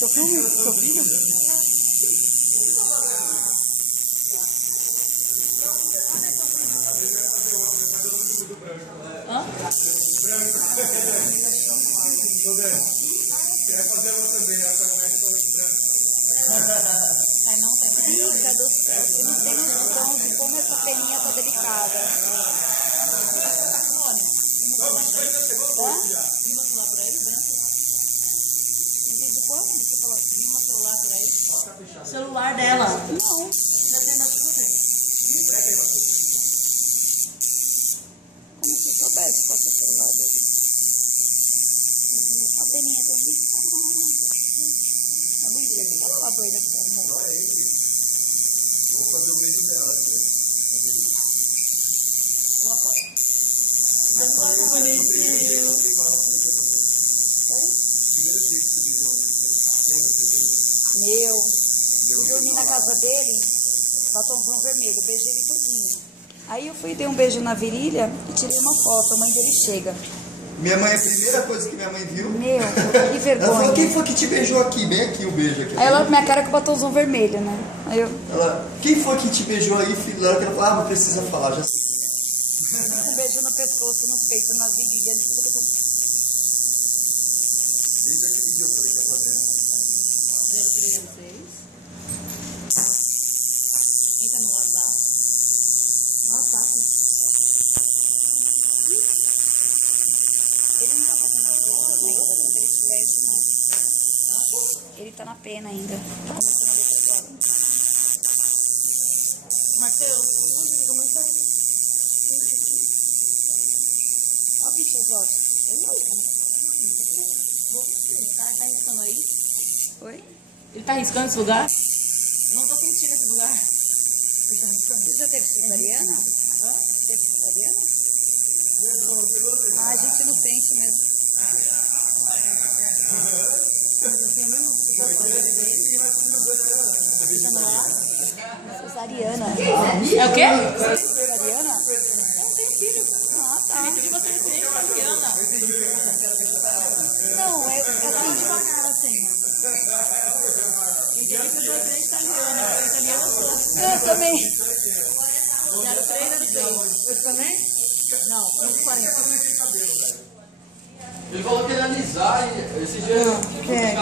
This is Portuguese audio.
Seu filho? Seu filho? Hã? Quer fazer uma também, ela tá mais branca. Sai não, tem mais. Você não tem noção de como essa peninha tá delicada. Hã? Vimos celular por aí, Bento? Entendi como você falou. Vimos celular por aí. Celular dela. Não. Já tem dado pra você. Como se soubesse qual é o celular dele. A peninha tão delicada. A Luísa, você tá com a doida que tá arrumou. Vou fazer o beijo dela aqui. Ou apoia. Primeiro dia que você beijou, lembra? Meu. Fui dormir na casa dele, batomzão vermelho, beijei ele tudinho. Aí eu fui, dei um beijo na virilha e tirei uma foto. A mãe dele chega. Minha mãe, a primeira coisa que minha mãe viu, Meu, que ela falou, vergonha. quem foi que te beijou aqui? Bem aqui o beijo aqui. Aí ela, minha cara com batomzão vermelho, né? Aí eu, Quem foi que te beijou aí, filho? Ela falou, não precisa falar, já sei. um beijo no pescoço, no peito, na virilha. Desde aquele dia eu falei que ia fazer. 036. Entra no WhatsApp. WhatsApp. Ele não tá fazendo as coisas ainda, quando ele tiver isso não. Ele tá na pena ainda. Tá começando a ver agora. Matheus, Ó, bicho, os olhos. tá riscando aí? Oi? Ele tá riscando esse lugar? Eu não tô sentindo esse lugar. Ele tá riscando. Você já teve cesariana? Hã? Teve cesariana? Ah, a gente não sente mesmo. Assim mesmo? Tá no ar? Cesariana. É o quê? Cesariana? Não tem filho. Ah, tá. Eu entendi você ser italiana. Não, é assim. Devagar assim. Entendi que você é italiana. Eu italiana eu sou. Eu também. 0306. Você também? Não, 140. Ele falou que ele ia alisar esse dia. Quem?